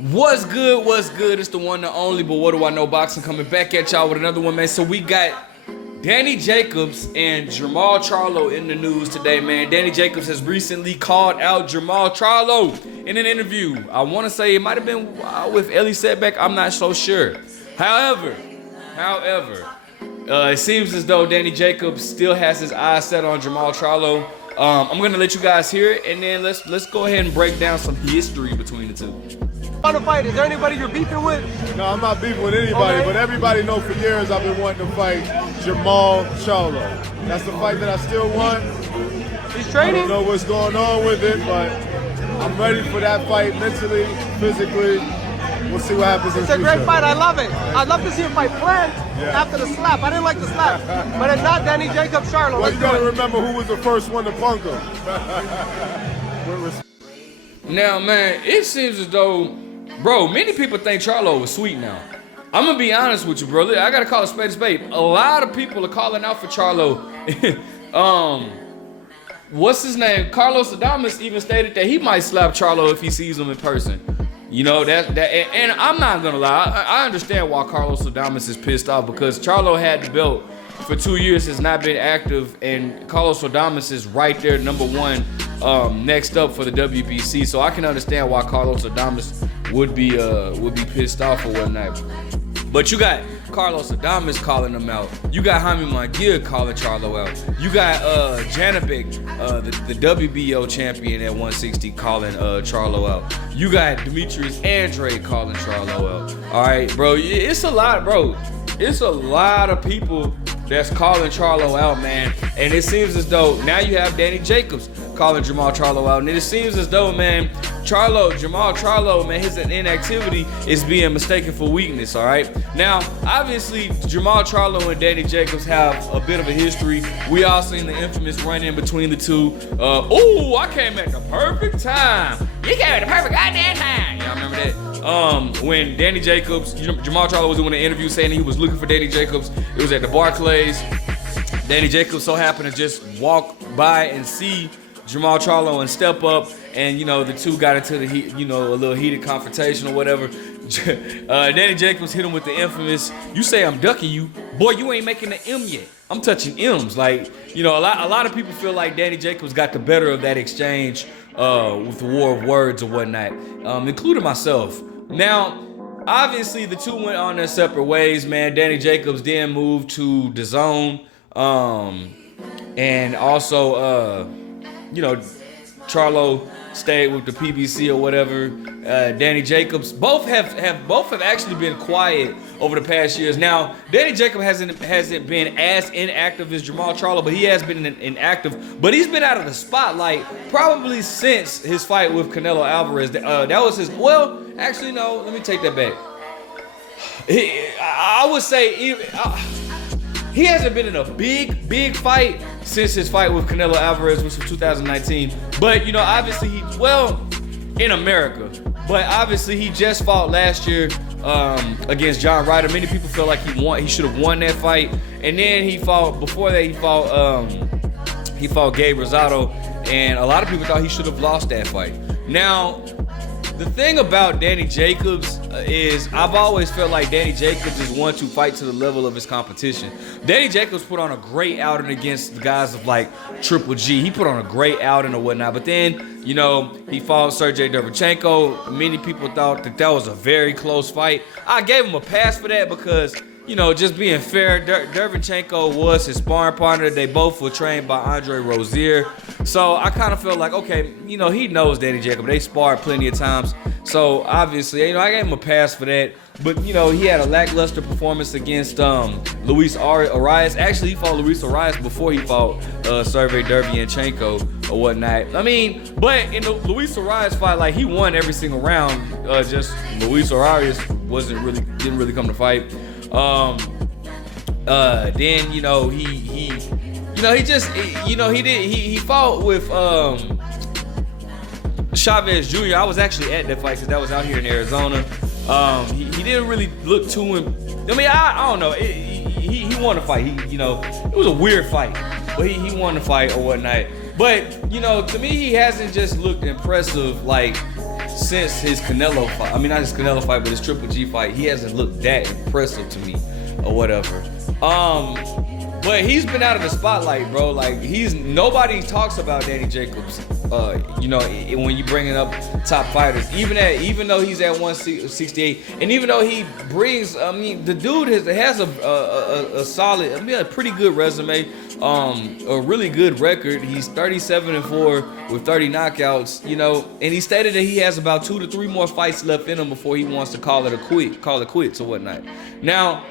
What's good? What's good? It's the one and only, but what do I know? Boxing coming back at y'all with another one, man. So we got Danny Jacobs and Jermall Charlo in the news today, man. Danny Jacobs has recently called out Jermall Charlo in an interview. I want to say it might have been with Ellie Setback. I'm not so sure. However, it seems as though Danny Jacobs still has his eyes set on Jermall Charlo. I'm gonna let you guys hear it, and then let's go ahead and break down some history between the two. On a fight, is there anybody you're beefing with? No, I'm not beefing with anybody, Okay. but everybody knows for years I've been wanting to fight Jermall Charlo. That's the fight that I still want. He's I training. don't know what's going on with it, but I'm ready for that fight mentally, physically. We'll see what happens in It's the a future. great fight. I love it. I'd love to see a fight planned after the slap. I didn't like the slap, but it's not Danny Jacobs Charlo. Well, Let's you do gotta it. remember who was the first one to punk him. Now, man, it seems as though, bro, many people think Charlo was sweet now. I'm gonna be honest with you, bro. I gotta call a spade a spade. A lot of people are calling out for Charlo. What's his name? Carlos Adames even stated that he might slap Charlo if he sees him in person. You know, and I'm not gonna lie, I understand why Carlos Adames is pissed off, because Charlo had the belt for 2 years, has not been active, and Carlos Adames is right there, number one, next up for the WBC. So I can understand why Carlos Adames would be pissed off or whatnot. But you got Carlos Adames calling him out. You got Jaime Munguia calling Charlo out. You got Janabek, the WBO champion at 160, calling Charlo out. You got Demetrius Andrade calling Charlo out. All right, bro. It's a lot, bro. It's a lot of people that's calling Charlo out, man. And it seems as though now you have Danny Jacobs calling Jermall Charlo out. And it seems as though, man, Jermall Charlo, man, his inactivity is being mistaken for weakness, all right? Now, obviously, Jermall Charlo and Danny Jacobs have a bit of a history. We all seen the infamous run-in between the two. Ooh, I came at the perfect time. You came at the perfect goddamn time. Y'all remember that? When Danny Jacobs, Jermall Charlo was doing an interview saying he was looking for Danny Jacobs. It was at the Barclays. Danny Jacobs so happened to just walk by and see Jermall Charlo and step up, and the two got into the heat, a little heated confrontation or whatever. Danny Jacobs hit him with the infamous, "You say I'm ducking you, boy, you ain't making the M yet. I'm touching M's." Like, a lot of people feel like Danny Jacobs got the better of that exchange with the war of words or whatnot, including myself. Now, obviously, the two went on their separate ways, man. Danny Jacobs then moved to DAZN, and also, Charlo stayed with the PBC or whatever. Danny Jacobs, both have actually been quiet over the past years. Now, Danny Jacobs hasn't been as inactive as Jermall Charlo, but he has been inactive. But he's been out of the spotlight probably since his fight with Canelo Alvarez. That was his. Well, actually, no. Let me take that back. I would say he hasn't been in a big fight since his fight with Canelo Alvarez, which was 2019. But, obviously in America. But obviously he just fought last year against John Ryder. Many people feel like he should have won that fight. And then before that he fought Gabe Rosado, and a lot of people thought he should have lost that fight. Now, the thing about Danny Jacobs is I've always felt like Danny Jacobs is one to fight to the level of his competition. Danny Jacobs put on a great outing against the guys of like Triple G. He put on a great outing or whatnot. But then, he fought Sergey Derevchenko. Many people thought that was a very close fight. I gave him a pass for that because, just being fair, Derevchenko was his sparring partner. They both were trained by Andre Rozier. So I kind of felt like, okay, he knows Danny Jacobs. They sparred plenty of times. So obviously, I gave him a pass for that. But, he had a lackluster performance against Luis Arias. Actually, he fought Luis Arias before he fought Sergey Derevchenko or whatnot. I mean, but in the Luis Arias fight, like, he won every single round. Just Luis Arias didn't really come to fight. Then he fought with Chavez Jr. I was actually at that fight because that was out here in Arizona. He didn't really look too him. I mean, I don't know. He won the fight. It was a weird fight, but he won the fight or whatnot. But to me, he hasn't just looked impressive like since his Canelo fight. I mean, not his Canelo fight, but his Triple G fight. He hasn't looked that impressive to me, or whatever. But he's been out of the spotlight, bro. Like nobody talks about Danny Jacobs. You know, when you bringing up top fighters, even though he's at 168, and even though he brings, I mean, the dude has a solid, I mean, a pretty good resume, a really good record. He's 37-4 with 30 knockouts. You know, and he stated that he has about 2 to 3 more fights left in him before he wants to call it quits or whatnot. Now,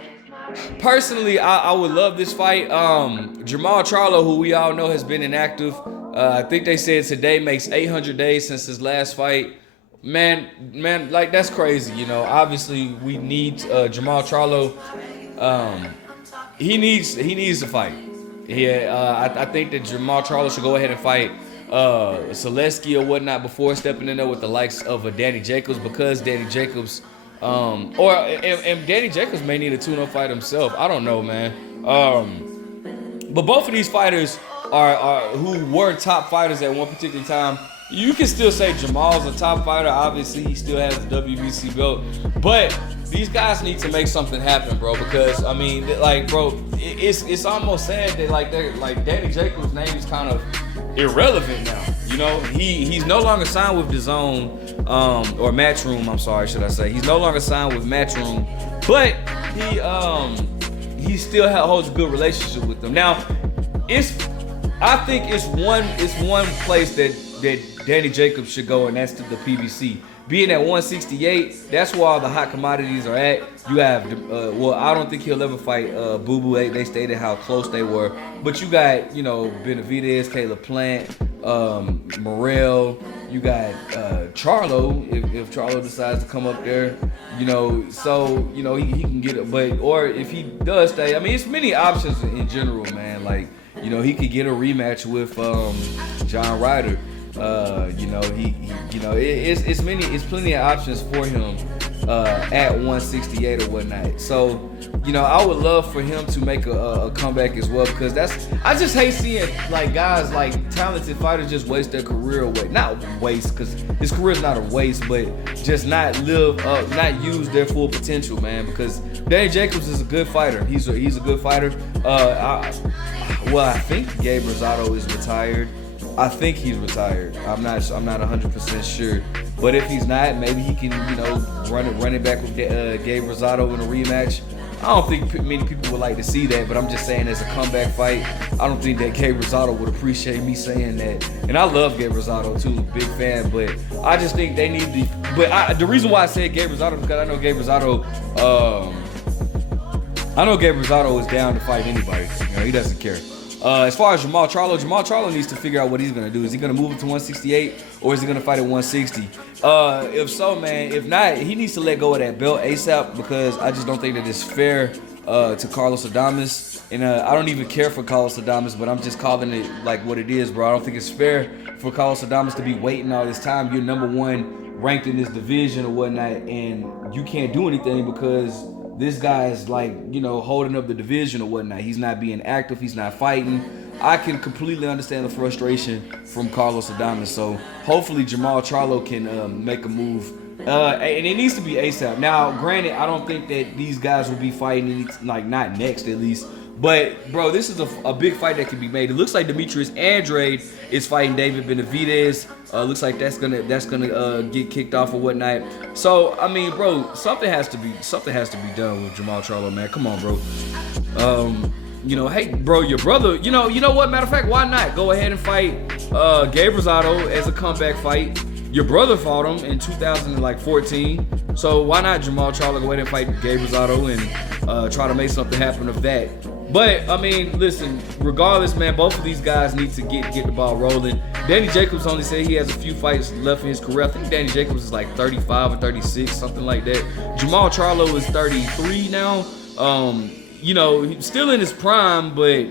personally, I would love this fight. Jermall Charlo, who we all know has been inactive, I think they said today makes 800 days since his last fight. Man, like that's crazy. You know, obviously we need Jermall Charlo. He needs to fight. I think that Jermall Charlo should go ahead and fight Selesky or whatnot before stepping in there with the likes of a Danny Jacobs, because Danny Jacobs. And Danny Jacobs may need a tune-up fight himself. I don't know, man. But both of these fighters are who were top fighters at one particular time. You can still say Jermall's a top fighter. Obviously, he still has the WBC belt. But these guys need to make something happen, bro. Because I mean, like, bro, it's almost sad that like Danny Jacobs' name is kind of irrelevant now. You know, he's no longer signed with DAZN, or Matchroom. I'm sorry, should I say? He's no longer signed with Matchroom, but he still holds a good relationship with them. Now, I think it's one place that Danny Jacobs should go, and that's to the PBC. Being at 168, that's where all the hot commodities are at. You have, I don't think he'll ever fight Boo Boo. They stated how close they were. But you got, you know, Benavidez, Caleb Plant, Morrell. You got Charlo, if Charlo decides to come up there. You know, so, you know, he can get it. Or if he does stay, I mean, it's many options in general, man. Like, you know, he could get a rematch with John Ryder. You know, it's plenty of options for him at 168 or whatnot. So, you know, I would love for him to make a comeback as well, because I just hate seeing like guys, like talented fighters, just waste their career away. Not waste, because his career is not a waste, but just not use their full potential, man. Because Danny Jacobs is a good fighter. He's a good fighter. I think Gabe Rosado is retired. I think he's retired. I'm not 100% sure. But if he's not, maybe he can, you know, run it back with Gabe Rosado in a rematch. I don't think many people would like to see that, but I'm just saying as a comeback fight, I don't think that Gabe Rosado would appreciate me saying that. And I love Gabe Rosado too, big fan, but I just think they need to. But the reason why I said Gabe Rosado is because I know Gabe Rosado is down to fight anybody. You know, he doesn't care. As far as Jermall Charlo needs to figure out what he's gonna do. Is he gonna move it to 168 or is he gonna fight at 160? If so, man, if not, he needs to let go of that belt ASAP, because I just don't think that it's fair to Carlos Adames. And I don't even care for Carlos Adames, but I'm just calling it like what it is, bro. I don't think it's fair for Carlos Adames to be waiting all this time. You're number one ranked in this division or whatnot, and you can't do anything because this guy is like, you know, holding up the division or whatnot. He's not being active. He's not fighting. I can completely understand the frustration from Carlos Adames. So hopefully Jermall Charlo can make a move. And it needs to be ASAP. Now, granted, I don't think that these guys will be fighting, like not next at least. But, bro, this is a big fight that can be made. It looks like Demetrius Andrade is fighting David Benavidez. Looks like that's gonna get kicked off or whatnot. So, I mean, bro, something has to be done with Jermall Charlo, man. Come on, bro. You know, hey, bro, your brother. You know what? Matter of fact, why not go ahead and fight Gabe Rosado as a comeback fight? Your brother fought him in 2014. So why not Jermall Charlo go ahead and fight Gabe Rosado and try to make something happen of that? But, I mean, listen, regardless, man, both of these guys need to get the ball rolling. Danny Jacobs only said he has a few fights left in his career. I think Danny Jacobs is like 35 or 36, something like that. Jermall Charlo is 33 now. You know, he's still in his prime, but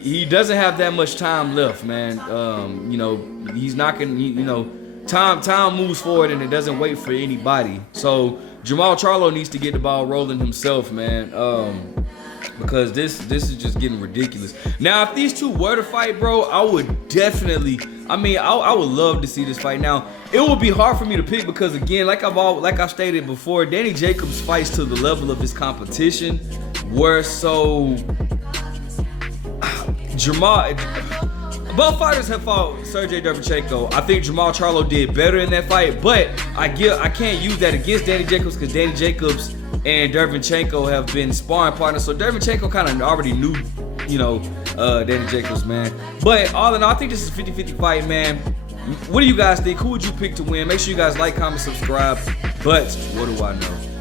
he doesn't have that much time left, man. You know, he's not gonna, you know, time moves forward and it doesn't wait for anybody. So Jermall Charlo needs to get the ball rolling himself, man. Because this is just getting ridiculous. Now, if these two were to fight, bro, I would definitely I mean, I would love to see this fight. Now, it would be hard for me to pick because, again, like I've stated before, Danny Jacobs fights to the level of his competition. Where so Jermall, both fighters have fought Sergey Derevyanchenko. I think Jermall Charlo did better in that fight, but I can't use that against Danny Jacobs because Danny Jacobs and Derevyanchenko have been sparring partners. So Derevyanchenko kind of already knew, Danny Jacobs, man. But all in all, I think this is a 50-50 fight, man. What do you guys think? Who would you pick to win? Make sure you guys like, comment, subscribe. But what do I know?